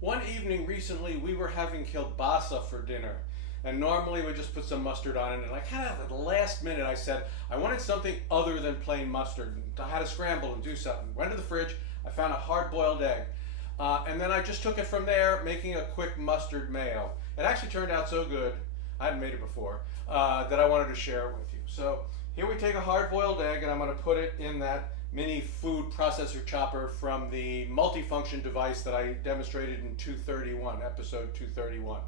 One evening recently, we were having kielbasa for dinner. And normally we just put some mustard on it. And I kind of at the last minute, I said, I wanted something other than plain mustard. I had to scramble and do something. Went to the fridge, I found a hard-boiled egg. And then I just took it from there, making a quick mustard mayo. It actually turned out so good, I hadn't made it before, that I wanted to share it with you. So here we take a hard-boiled egg, and I'm going to put it in that mini food processor chopper from the multifunction device that I demonstrated in 231, episode 231.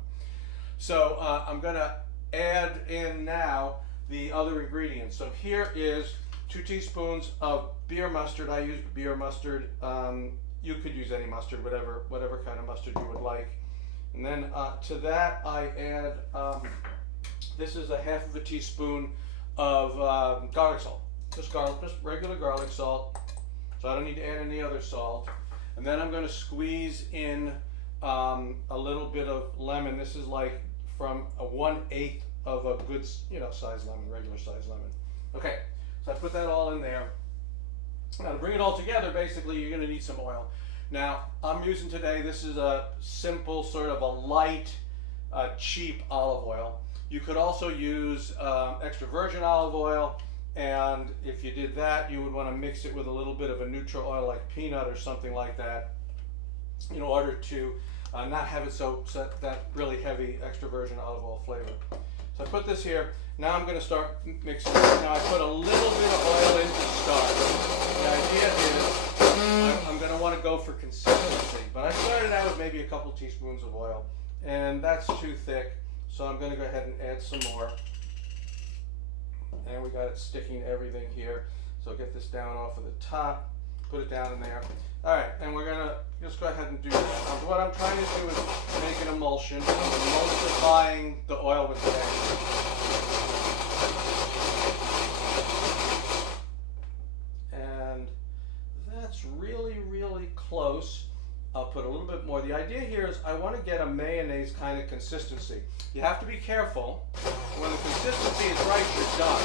So I'm going to add in now the other ingredients. So here is 2 teaspoons of beer mustard. I use beer mustard. You could use any mustard, whatever kind of mustard you would like. And then to that I add, this is a half of a teaspoon of garlic salt. Just regular garlic salt. So I don't need to add any other salt. And then I'm going to squeeze in a little bit of lemon. This is like from a 1/8 of a good, size lemon, regular size lemon. Okay, so I put that all in there. Now to bring it all together, basically you're going to need some oil. Now I'm using today, this is a simple sort of a light, cheap olive oil. You could also use extra virgin olive oil, and if you did that, you would want to mix it with a little bit of a neutral oil like peanut or something like that in order to not have it so that really heavy extra virgin olive oil flavor. So I put this here. Now I'm going to start mixing it. Now I put a little bit of oil in to start. The idea is I'm going to want to go for consistency, but I started out with maybe a couple teaspoons of oil, and that's too thick. So I'm going to go ahead and add some more. And we got it sticking to everything here. So get this down off of the top, put it down in there. All right, and we're gonna just go ahead and do that. Now, what I'm trying to do is make an emulsion. I'm emulsifying the oil with the egg. And that's really, really close. I'll put a little bit more. The idea here is I want to get a mayonnaise kind of consistency. You have to be careful. When the consistency is right, you're done.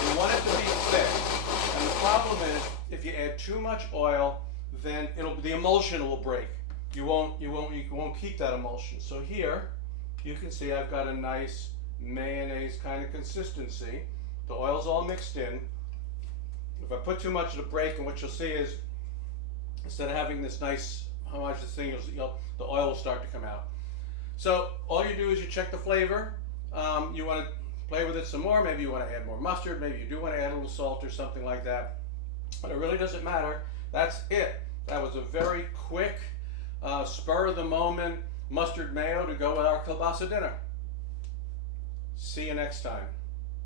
You want it to be thick. And the problem is, if you add too much oil, then the emulsion will break. You won't keep that emulsion. So here, you can see I've got a nice mayonnaise kind of consistency. The oil's all mixed in. If I put too much, it'll break, and what you'll see is, instead of having this nice homogeneous thing, the oil will start to come out. So all you do is you check the flavor. You want to play with it some more. Maybe you want to add more mustard. Maybe you do want to add a little salt or something like that. But it really doesn't matter. That's it. That was a very quick, spur of the moment mustard mayo to go with our kielbasa dinner. See you next time.